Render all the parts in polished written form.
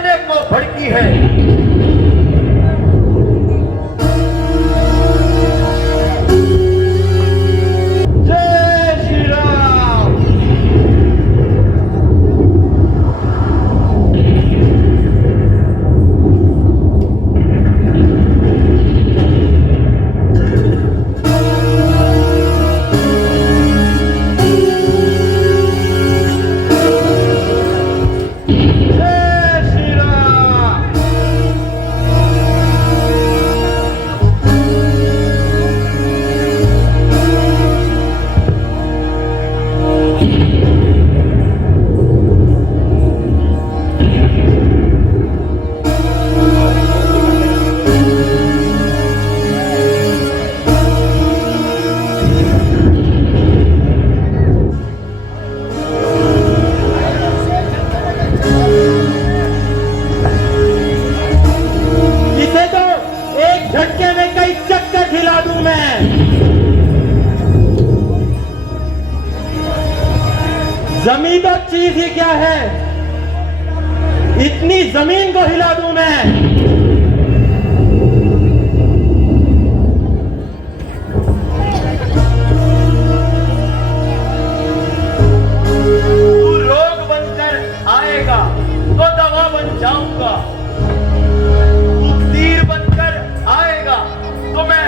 बचाने को भड़की है। जय श्री राम। जमीन तो चीज ही क्या है, इतनी जमीन को हिला दूं मैं। तू रोग बनकर आएगा तो दवा बन जाऊंगा, तू तीर बनकर आएगा तो मैं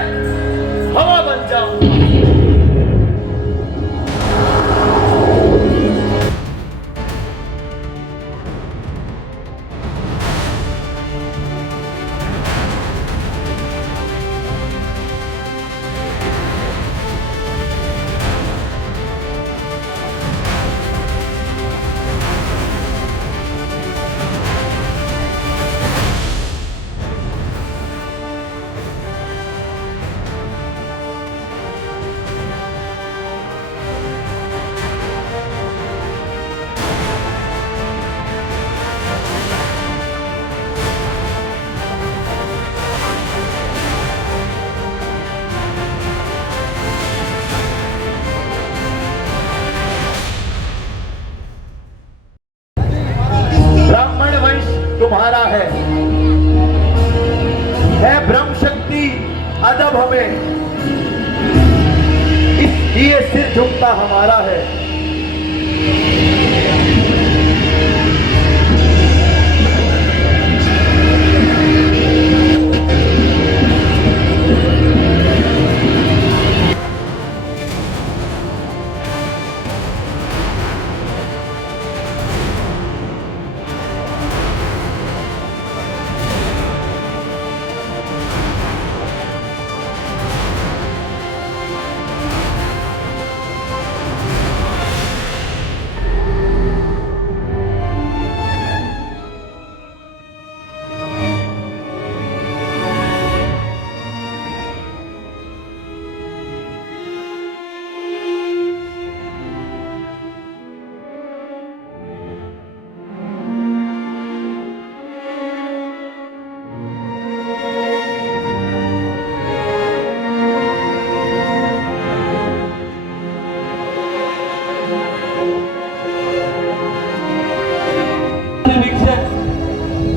हवा बन जाऊंगा। तुम्हारा है ब्रह्म शक्ति अदब हमें, इसलिए सिर झुकता हमारा है।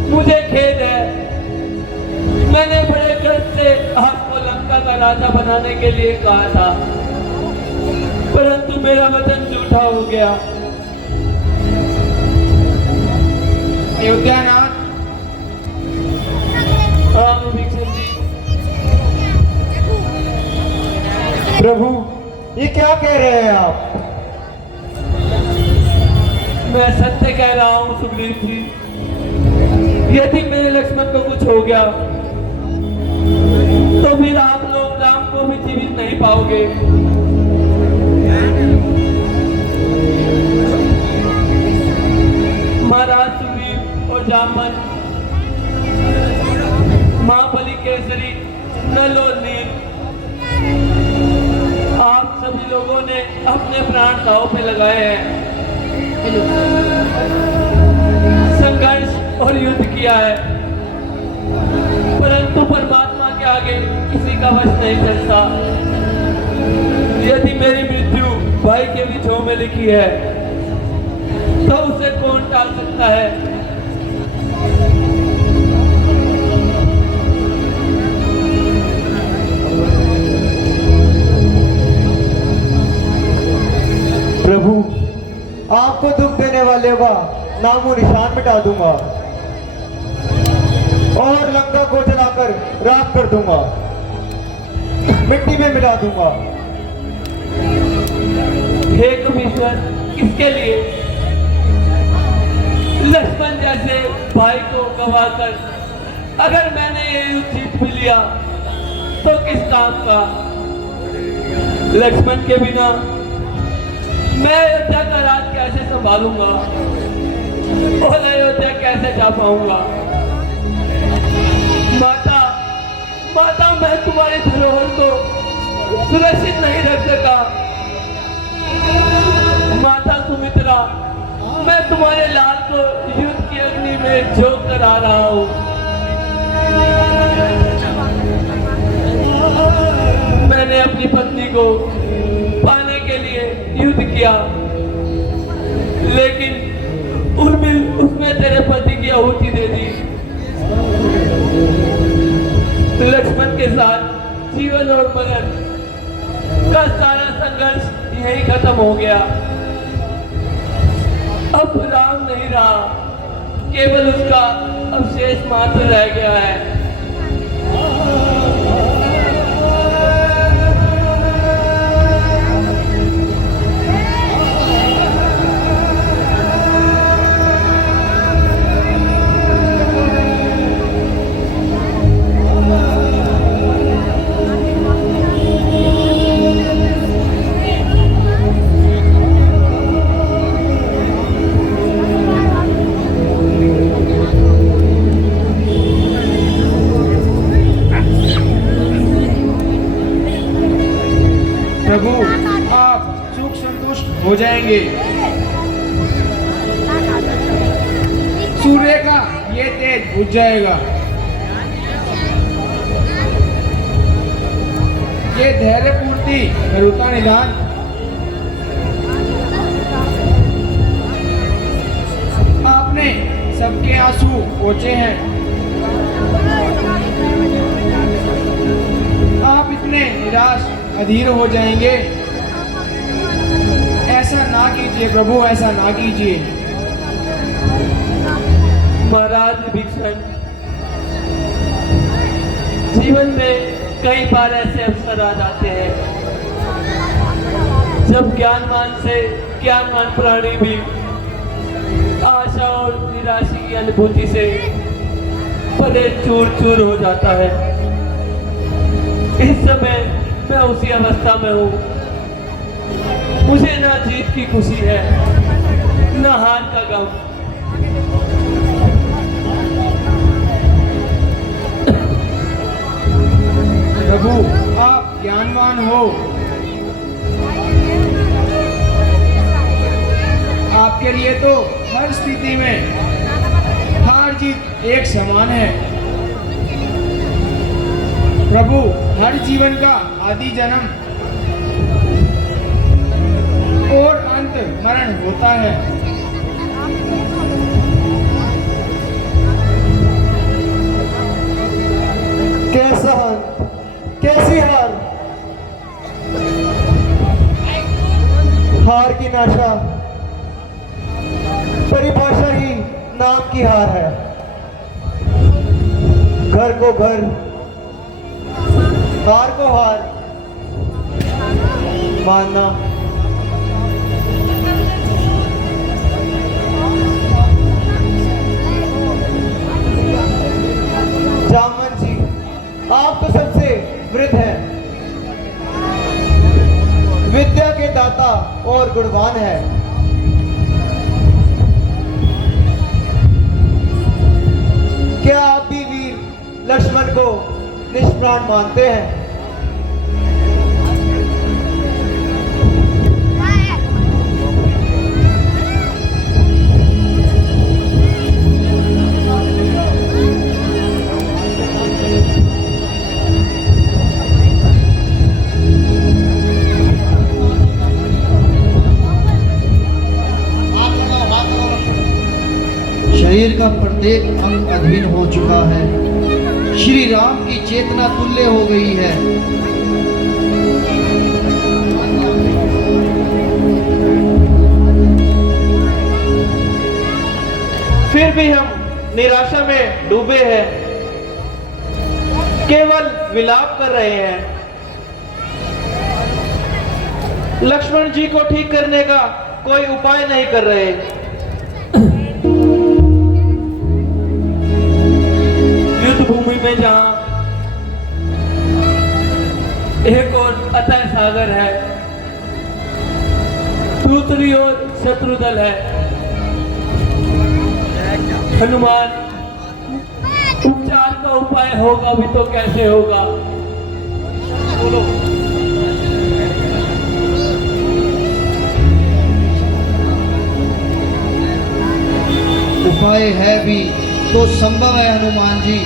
मुझे खेद है, मैंने बड़े कष्ट से आपको लंका का राजा बनाने के लिए कहा था, परंतु मेरा वचन झूठा हो गया। अयोध्यानाथ, प्रभु ये क्या कह रहे हैं आप? मैं सत्य कह रहा हूँ सुग्रीव जी। यदि मेरे लक्ष्मण को कुछ हो गया तो फिर आप लोग राम को भी जीवित नहीं पाओगे। महाराज सुग्रीव और जामवंत, महाबली केसरी, नल और नील, आप सभी लोगों ने अपने प्राण दांव पे लगाए हैं, संघर्ष और युद्ध किया है, परंतु परमात्मा के आगे किसी का वश नहीं चलता। यदि मेरी मृत्यु भाई के विछोह में लिखी है तो उसे कौन टाल सकता है। वाले का नामो निशान मिटा दूंगा और लंका को जलाकर राख कर दूंगा, मिट्टी में मिला दूंगा। हे कपीश्वर, किसके लिए? लक्ष्मण जैसे भाई को गवाकर अगर मैंने ये युद्ध जीत भी लिया तो किस काम का? लक्ष्मण के बिना मैं अयोध्या का राज कैसे संभालूंगा और अयोध्या कैसे जा पाऊंगा? माता, माता, मैं तुम्हारे धरोहर को सुरक्षित नहीं रख सका। माता सुमित्रा, मैं तुम्हारे लाल को युद्ध की अग्नि में झोंक कर आ रहा हूं। मैंने अपनी पत्नी को पाने के लिए युद्ध किया, लेकिन उर्मिल उसमें तेरे पति की आहुति दे दी। लक्ष्मण के साथ जीवन और मरण का सारा संघर्ष यही खत्म हो गया। अब राम नहीं रहा, केवल उसका अवशेष मात्र रह गया है। प्रभु, आप सुख संतुष्ट हो जाएंगे। सूर्य का ये तेज बुझ जाएगा। ये धैर्य पूर्ति करुणा निदान आपने सबके आंसू पोंछे हैं। आप इतने निराश अधीर हो जाएंगे, ऐसा ना कीजिए प्रभु, ऐसा ना कीजिए। महाराज विभीषण, जीवन में कई बार ऐसे अवसर आ जाते हैं जब ज्ञानवान से ज्ञानवान प्राणी भी आशा और निराशा की अनुभूति से परे चूर चूर हो जाता है। इस समय मैं उसी अवस्था में हूँ। मुझे ना जीत की खुशी है, ना हार का गम। प्रभु, आप ज्ञानवान हो। आपके लिए तो हर स्थिति में हार जीत एक समान है। प्रभु, हर जीवन का आदि जन्म और अंत मरण होता है। कैसा हार, कैसी हार? हार की नाशा परिभाषा ही नाम की हार है। घर को घर, हार को हार मानना। जामन जी, आप तो सबसे वृद्ध हैं, विद्या के दाता और गुणवान है। क्या आप भी वीर लक्ष्मण को निष्प्राण मानते हैं? शरीर का प्रत्येक अंग अधीन हो चुका है। श्री राम की चेतना तुल्य हो गई है। फिर भी हम निराशा में डूबे हैं, केवल विलाप कर रहे हैं। लक्ष्मण जी को ठीक करने का कोई उपाय नहीं कर रहे। युद्ध भूमि में जहां एक और अतः सागर है, दूसरी ओर शत्रु दल है। हनुमान, उपचार का उपाय होगा भी तो कैसे होगा? बोलो। उपाय है भी तो संभव है हनुमान जी।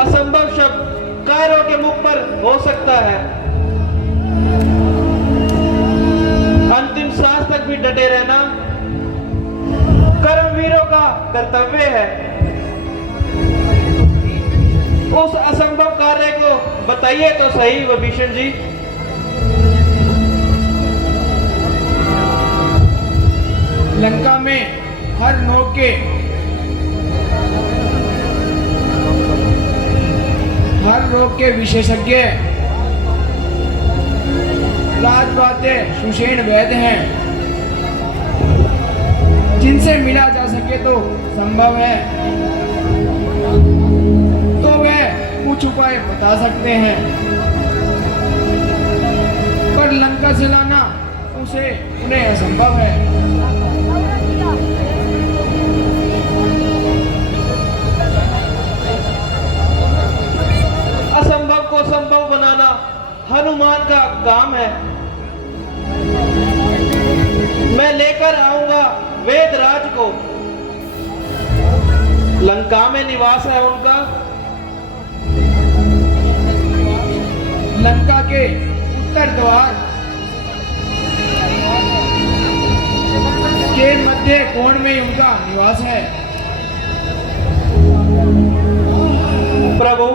असंभव शब्द कायरों के मुख पर हो सकता है, अंतिम सांस तक भी डटे रहना कर्मवीरों का कर्तव्य है। उस असंभव कार्य को बताइए तो सही विभीषण जी। लंका में हर मौके हर रोग के विशेषज्ञ राजबाते सुषेण वैद्य हैं, जिनसे मिला जा सके तो संभव है तो वे कुछ उपाय बता सकते हैं, पर लंका से लाना उन्हें असंभव है। असंभव को संभव बनाना हनुमान का काम है। मैं लेकर आऊंगा वेदराज को, लंका में निवास है उनका। लंका के उत्तर द्वार के मध्य कोण में उनका निवास है। प्रभु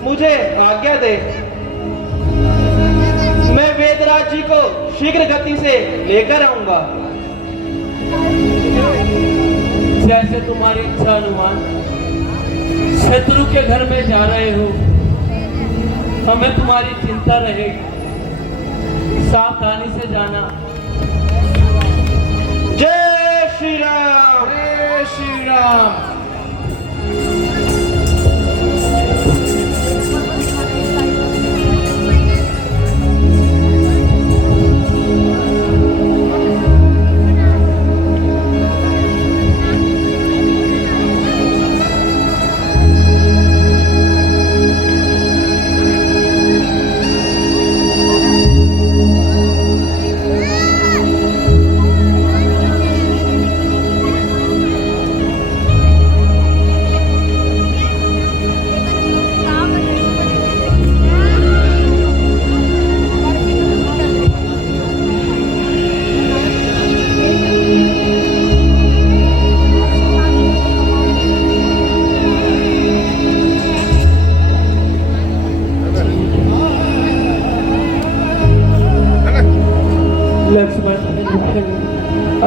मुझे आज्ञा दे, मैं वेदराज जी को शीघ्र गति से लेकर आऊंगा। जैसे तुम्हारी इच्छा हनुमान। शत्रु के घर में जा रहे हो, हमें तुम्हारी चिंता रहेगी, सावधानी से जाना। जय श्री राम। जय श्री राम।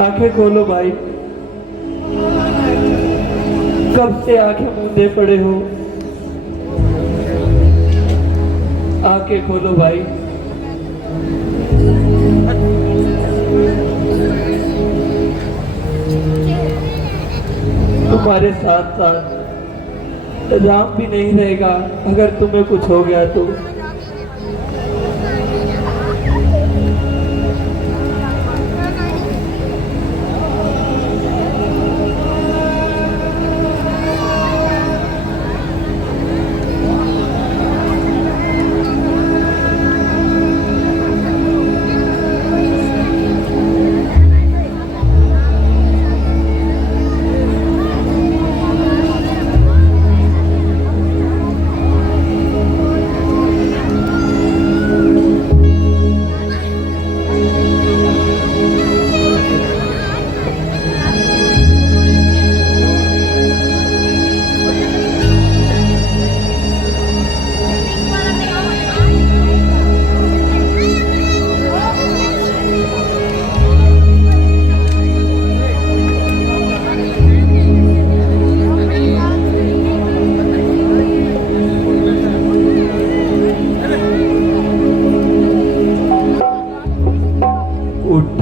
आंखें खोलो भाई, कब से आंखें मूंदे पड़े हो? आंखें खोलो भाई। तुम्हारे साथ साथ राम भी नहीं रहेगा अगर तुम्हें कुछ हो गया तो।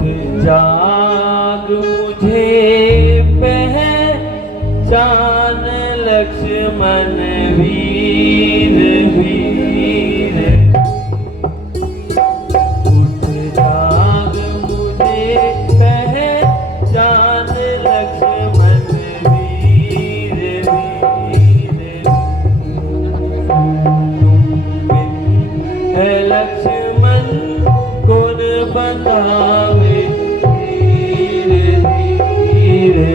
जाग मुझे पहचान लक्ष्मण वीर वीर। उठ जाग मुझे पहचान लक्ष्मण वीर वीर। है लक्ष्मण कौन बतावे धीरे धीरे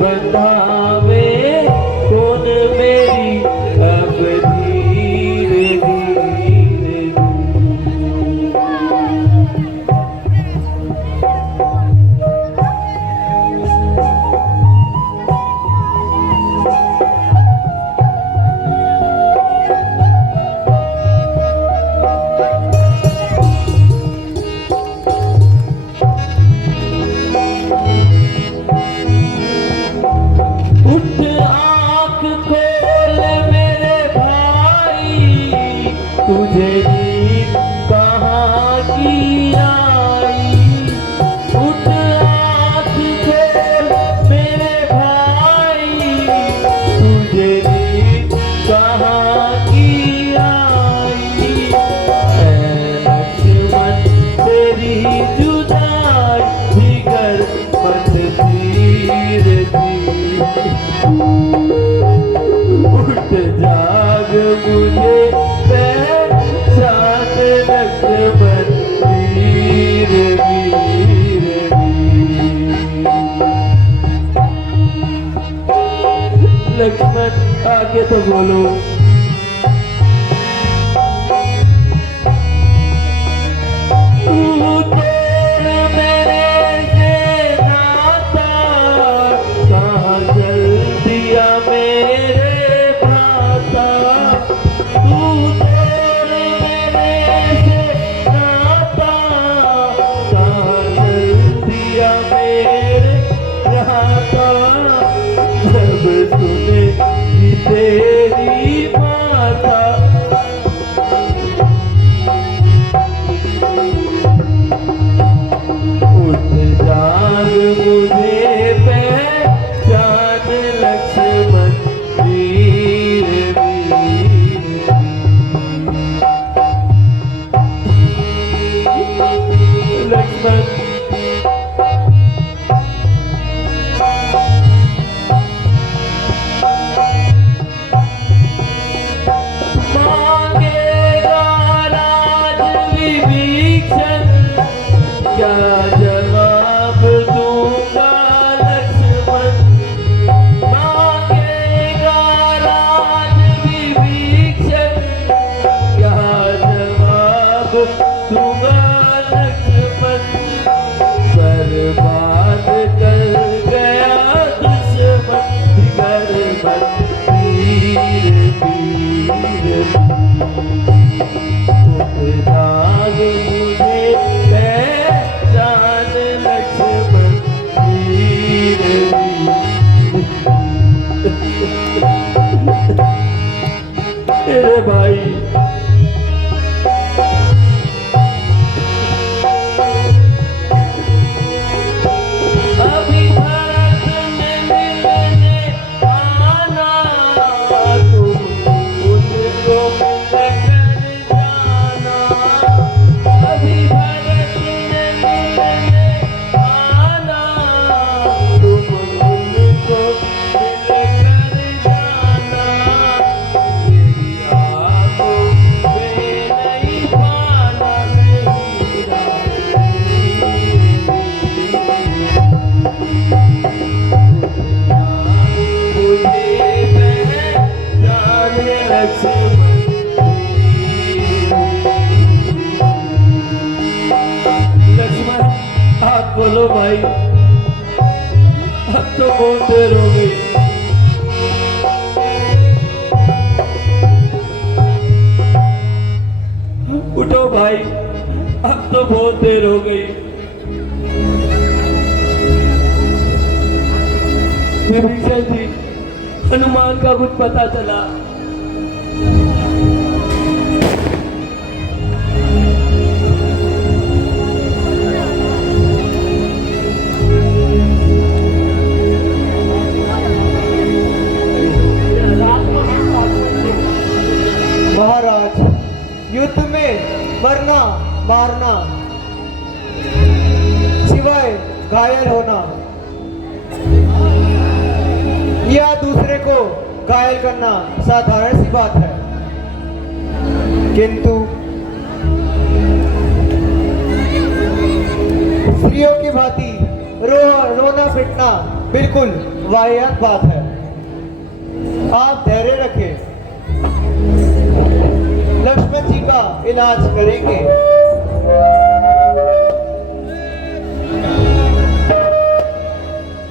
बतावे कौन मेरी अब धीरे धीरे। उठ आँख खोल मेरे भाई, तुझे नींद कहाँ की आई। उठ आँख खोल मेरे भाई, तुझे नींद कहाँ की आई। ऐ लक्ष्मण तेरी जुदाई जिगर मत धीरे धीरे। उठ जाग मुझे पहचान लक्ष्मण वीर वीर वीर। लक्ष्मण आगे तो बोलो। तू तोड़ मेरे से नाता, कहाँ चल दिया मेरे भ्राता। तू तोड़ मेरे से नाता, कहाँ चल दिया मेरे भ्राता। जब सुने कि तेरी माता, उठ जाग मुझे पहचान लक्ष्मण वीर वीर। लक्ष्मण मांगेगा राज विभीषण, क्या जवाब दूंगा लक्ष्मण। मांगेगा राज विभीषण, क्या जवाब दूंगा लक्ष्मण। बर्बाद कर गया दुश्मन जिगर मन वीर वीर। उठ जाग मुझे पहचान लक्ष्मण वीर वीर। तेरे भाई अभी भरत में मिलने आना, तुम उनको मिलकर जाना। अभी भरत में मिलने आना, तुम उनको मिलकर जाना। मेरी आँखों में नहीं पाना मेरा मुझे पहचान लक्ष्मण वीर। लक्ष्मण हाथ बोलो भाई, अब तो बहुत देर हो गई। उठो भाई, अब तो बहुत देर हो गई। विभीषण जी, हनुमान का कुछ पता चला? मरना मारना सिवाय घायल होना या दूसरे को घायल करना साधारण सी बात है, किंतु स्त्रियों की भांति रोना पिटना बिल्कुल वाहियात बात है। आप धैर्य रखें, लक्ष्मण जी का इलाज करेंगे।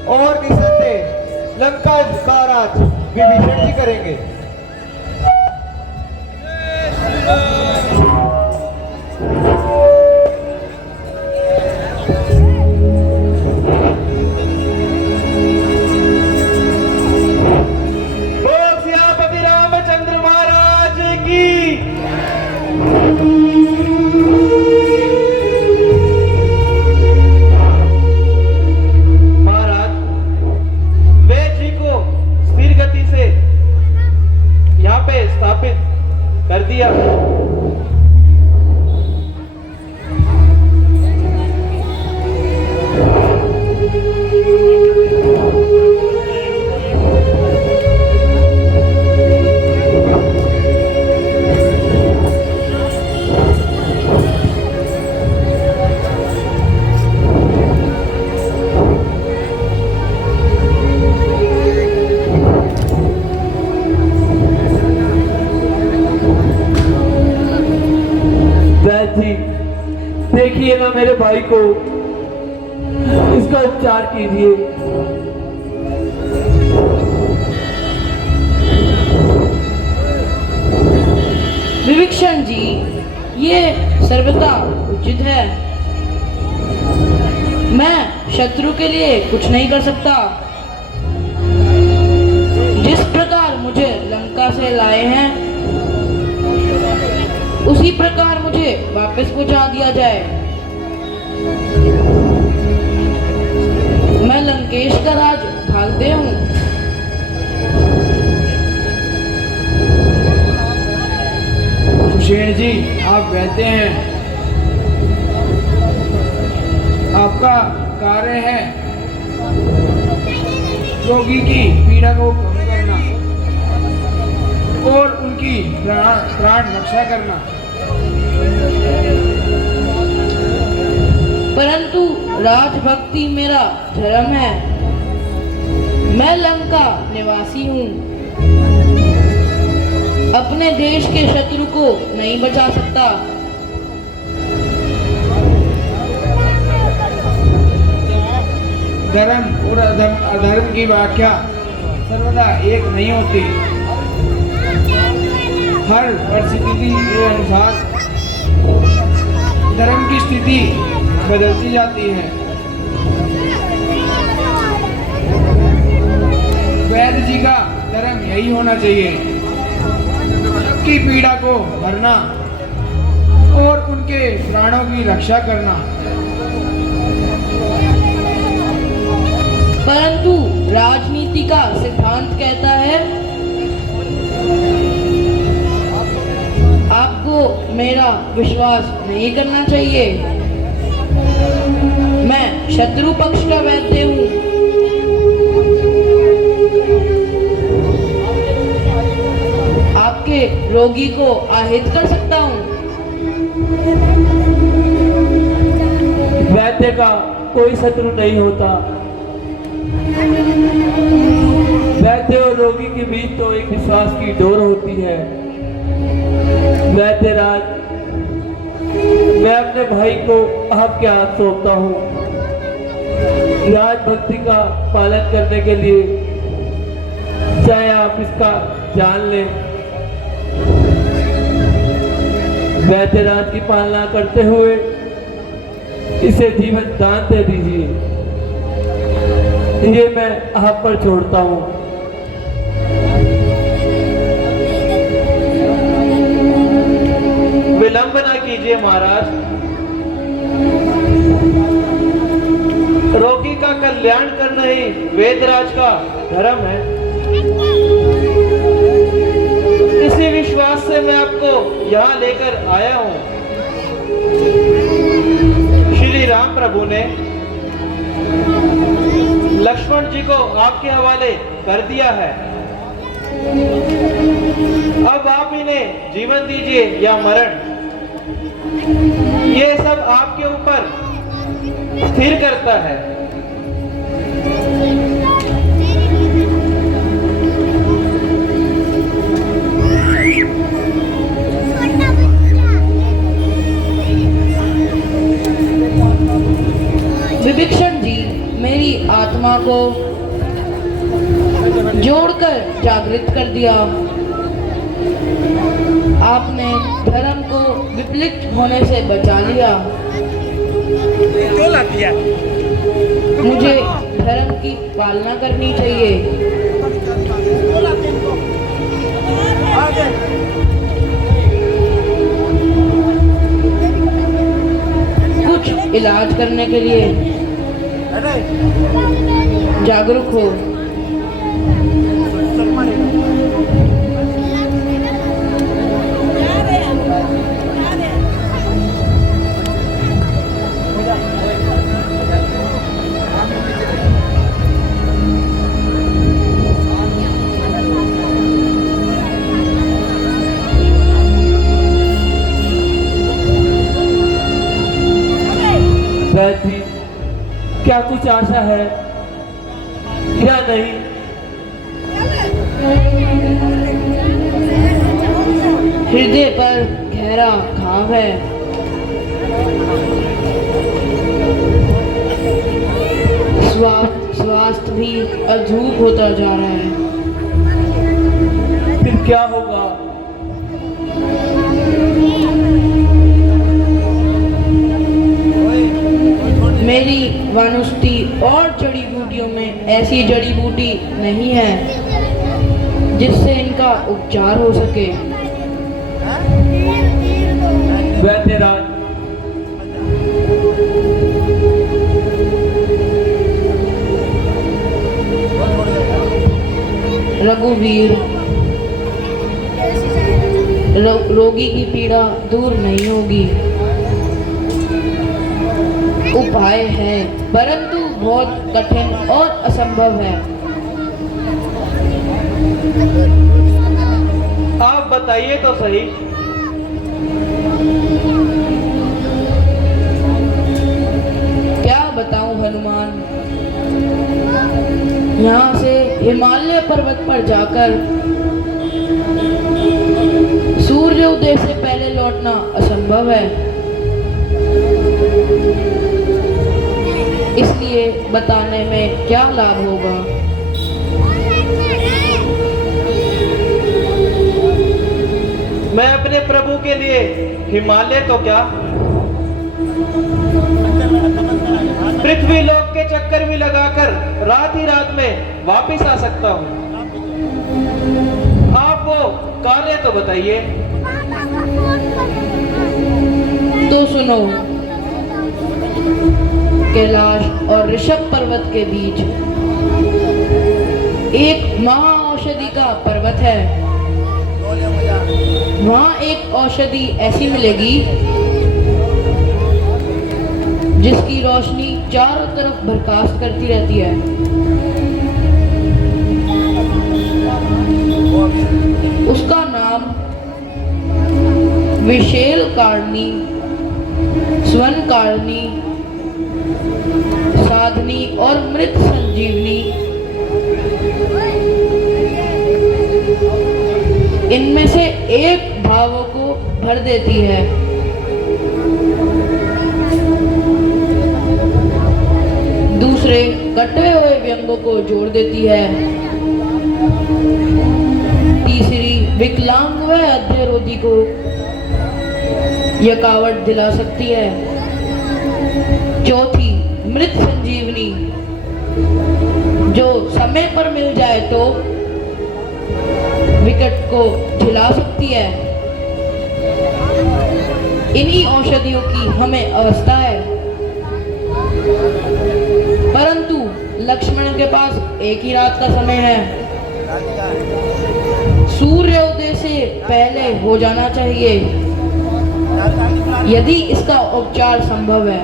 और निसंदेह लंका का राज विभीषण जी करेंगे। कर दिया। जी देखिएगा मेरे भाई को, इसका उपचार कीजिए। विभीषण जी, ये सर्वथा उचित है। मैं शत्रु के लिए कुछ नहीं कर सकता। जिस प्रकार मुझे लंका से लाए हैं उसी प्रकार मुझे वापस पहुंचा दिया जाए। मैं लंकेश का राज भालते हूँ। सुषेण जी, आप कहते हैं आपका कार्य है रोगी की पीड़ा को कम करना और उनकी प्राण रक्षा करना। परंतु राजभक्ति मेरा धर्म है। मैं लंका निवासी हूँ, अपने देश के शत्रु को नहीं बचा सकता। धर्म और अधर्म की व्याख्या सर्वदा एक नहीं होती। हर परिस्थिति के अनुसार धर्म की स्थिति बदलती जाती है। वैद्य जी का धर्म यही होना चाहिए कि पीड़ा को भरना और उनके प्राणों की रक्षा करना। परंतु राजनीति का सिद्धांत कहता है आपको मेरा विश्वास नहीं करना चाहिए। मैं शत्रु पक्ष का वैद्य हूँ। आपके रोगी को आहित कर सकता हूँ। वैद्य का कोई शत्रु नहीं होता। वैद्य और रोगी के बीच तो एक विश्वास की डोर होती है। वैद्यराज, मैं अपने भाई को आपके हाथ सौंपता हूँ। राजभक्ति का पालन करने के लिए चाहे आप इसका जान लें। वैद्यराज की पालना करते हुए इसे जीवन दान दे दीजिए। ये मैं आप पर छोड़ता हूँ। विलंब ना कीजिए महाराज। रोगी का कल्याण करना ही वेदराज का धर्म है। इसी विश्वास से मैं आपको यहाँ लेकर आया हूँ। प्रभु ने लक्ष्मण जी को आपके हवाले कर दिया है। अब आप इन्हें जीवन दीजिए या मरण, ये सब आपके ऊपर स्थिर करता है। विभीषण जी, मेरी आत्मा को जोड़कर जागृत कर दिया। आपने धर्म को विपलित होने से बचा लिया। मुझे धर्म की पालना करनी चाहिए। कुछ इलाज करने के लिए जागरूक हो। गायत्री, क्या कुछ आशा है या नहीं? हृदय पर गहरा घाव है। स्वास्थ्य भी अधूर होता जा रहा है। फिर क्या होगा? मेरी वनस्पति और जड़ी बूटियों में ऐसी जड़ी बूटी नहीं है जिससे इनका उपचार हो सके। वैद्यराज, रघुवीर, रोगी की पीड़ा दूर नहीं होगी। उपाय है, परंतु बहुत कठिन और असंभव है। आप बताइए तो सही। क्या बताऊं हनुमान? यहाँ से हिमालय पर्वत पर जाकर सूर्योदय से पहले लौटना असंभव है। इसलिए बताने में क्या लाभ होगा? मैं अपने प्रभु के लिए हिमालय तो क्या, पृथ्वी लोक के चक्कर भी लगाकर रात ही रात में वापिस आ सकता हूँ। आप वो कार्य तो बताइए। तो सुनो, कैलाश और ऋषभ पर्वत के बीच एक महाऔषधि का पर्वत है। वहां एक औषधि ऐसी मिलेगी जिसकी रोशनी चारों तरफ बर्खास्त करती रहती है। उसका नाम विशेल कारणी, स्वर्ण कारणी, साधनी और मृत संजीवनी, इनमें से एक भावों को भर देती है। दूसरे कटे हुए व्यंगों को जोड़ देती है। तीसरी विकलांग व अध्यरोधी को यकावट दिला सकती है। चौथी मृत संजीवनी, जो समय पर मिल जाए तो विकट को झिला सकती है। इन्हीं औषधियों की हमें अवस्था है, परंतु लक्ष्मण के पास एक ही रात का समय है। सूर्योदय से पहले हो जाना चाहिए यदि इसका उपचार संभव है।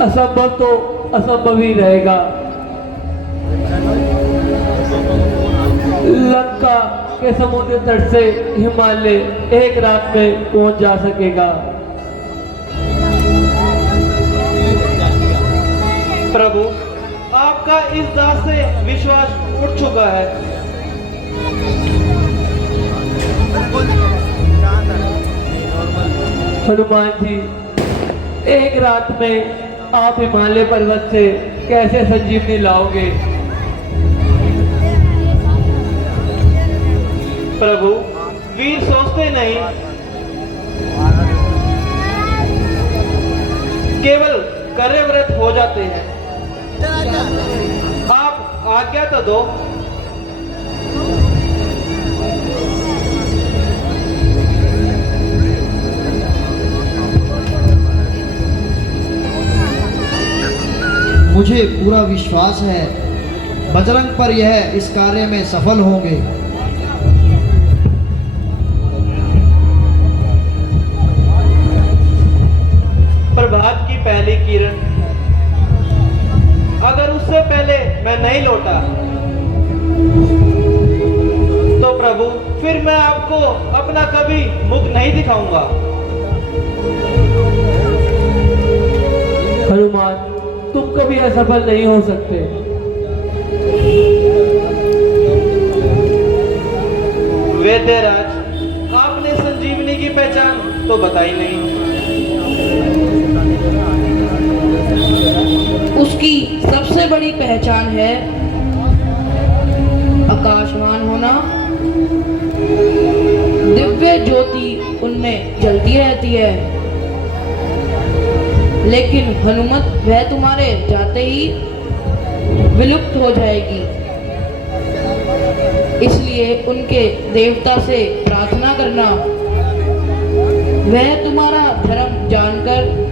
असंभव तो असंभव ही रहेगा। लंका के समुद्र तट से हिमालय एक रात में पहुंच जा सकेगा। प्रभु, आपका इस दास से विश्वास उठ चुका है। हनुमान जी, एक रात में आप हिमालय पर्वत से कैसे संजीवनी लाओगे? प्रभु, वीर सोचते नहीं, केवल कार्यव्रत हो जाते हैं। आप आज्ञा तो दो। मुझे पूरा विश्वास है बजरंग पर यह इस कार्य में सफल होंगे। प्रभात की पहली किरण, अगर उससे पहले मैं नहीं लौटा तो प्रभु फिर मैं आपको अपना कभी मुख नहीं दिखाऊंगा। हनुमान, तुम कभी असफल नहीं हो सकते। वैद्यराज, आपने संजीवनी की पहचान तो बताई नहीं। उसकी सबसे बड़ी पहचान है आकाशवान होना, दिव्य ज्योति उनमें जलती रहती है। लेकिन हनुमत, वह तुम्हारे जाते ही विलुप्त हो जाएगी। इसलिए उनके देवता से प्रार्थना करना, वह तुम्हारा धर्म जानकर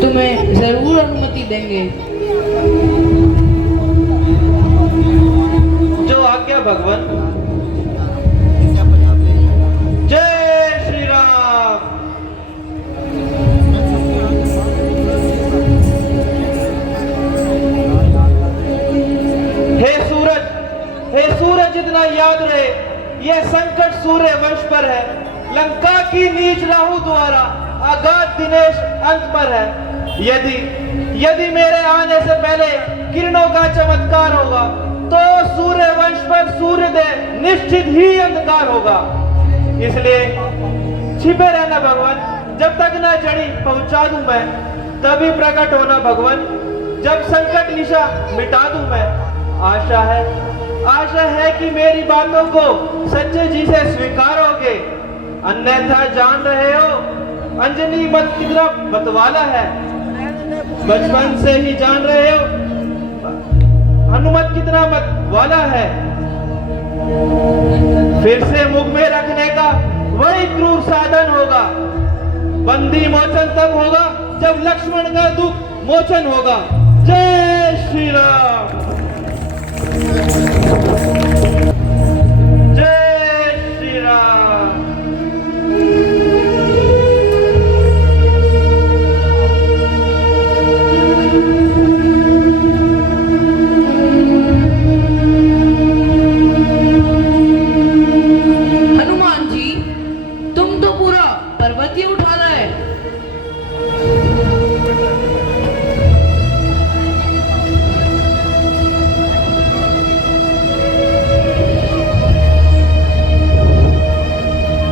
तुम्हें जरूर अनुमति देंगे। जो आज्ञा भगवान। जय श्री राम। हे सूरज, इतना याद रहे, यह संकट सूर्य वंश पर है। लंका की नीच राहु द्वारा आगात दिनेश अंत पर है। यदि मेरे आने से पहले किरणों का चमत्कार होगा तो सूर्य वंश पर सूर्योदय निश्चित ही अंधकार होगा। इसलिए छिपे रहना भगवान, जब तक ना जड़ी पहुंचा दूं मैं, तभी प्रकट होना भगवान, जब संकट निशा मिटा दूं मैं। आशा है कि मेरी बातों को सच्चे जी से स्वीकारोगे, अन्यथा जान रहे हो अंजनी मत कितना मतवाला है। बचपन से ही जान रहे हो हनुमत कितना मतवाला है। फिर से मुख में रखने का वही क्रूर साधन होगा। बंदी मोचन तब होगा जब लक्ष्मण का दुख मोचन होगा। जय श्री राम। जय श्री राम। हनुमान जी, तुम तो पूरा पर्वत ही उठा रहे हैं।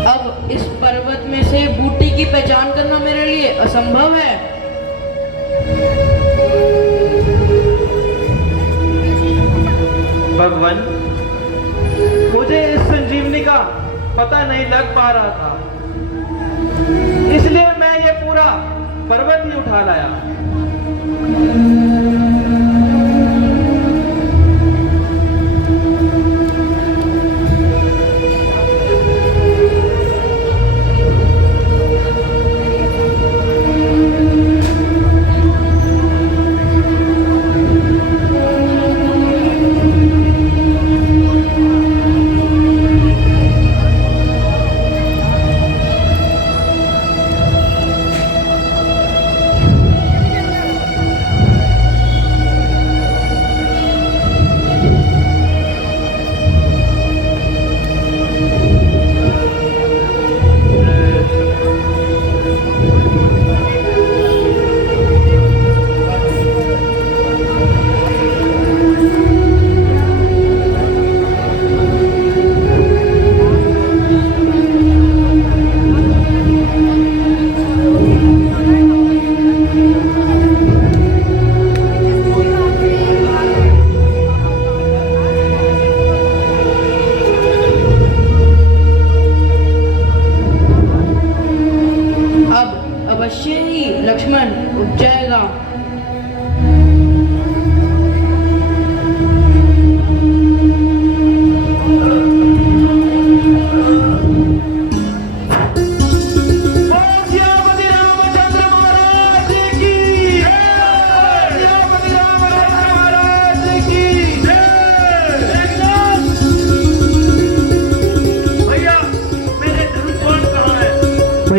अब इस पर्वत में से बूटी की पहचान करना मेरे लिए असंभव है। भगवान, मुझे इस संजीवनी का पता नहीं लग पा रहा था, इसलिए मैं ये पूरा पर्वत ही उठा लाया।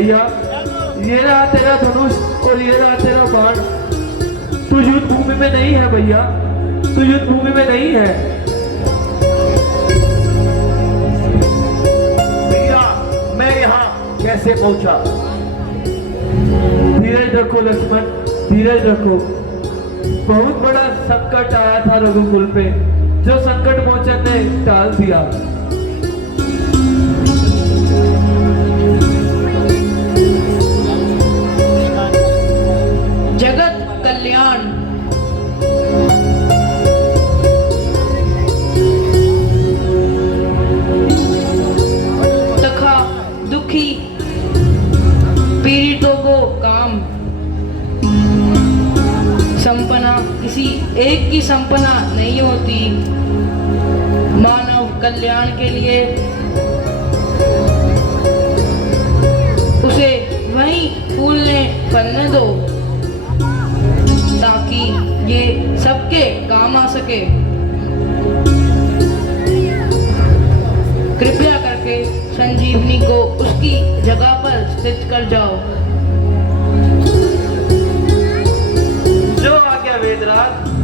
भैया, ये रहा तेरा धनुष और ये रहा तेरा बाण। तू युद्ध भूमि में नहीं है भैया, तू युद्ध भूमि में नहीं है। भैया मैं यहाँ कैसे पहुंचा? धीरज रखो लक्ष्मण, धीरज रखो। बहुत बड़ा संकट आया था रघुकुल पे, जो संकट मोचन ने टाल दिया। जगत कल्याण। तथा दुखी पीड़ितों को काम। संपन्ना किसी एक की संपन्ना नहीं होती। मानव कल्याण के लिए उसे वहीं फूलने फलने दो, ताकि ये सबके काम आ सके। कृपया करके संजीवनी को उसकी जगह पर स्थित कर जाओ। जो आज्ञा वेदराज।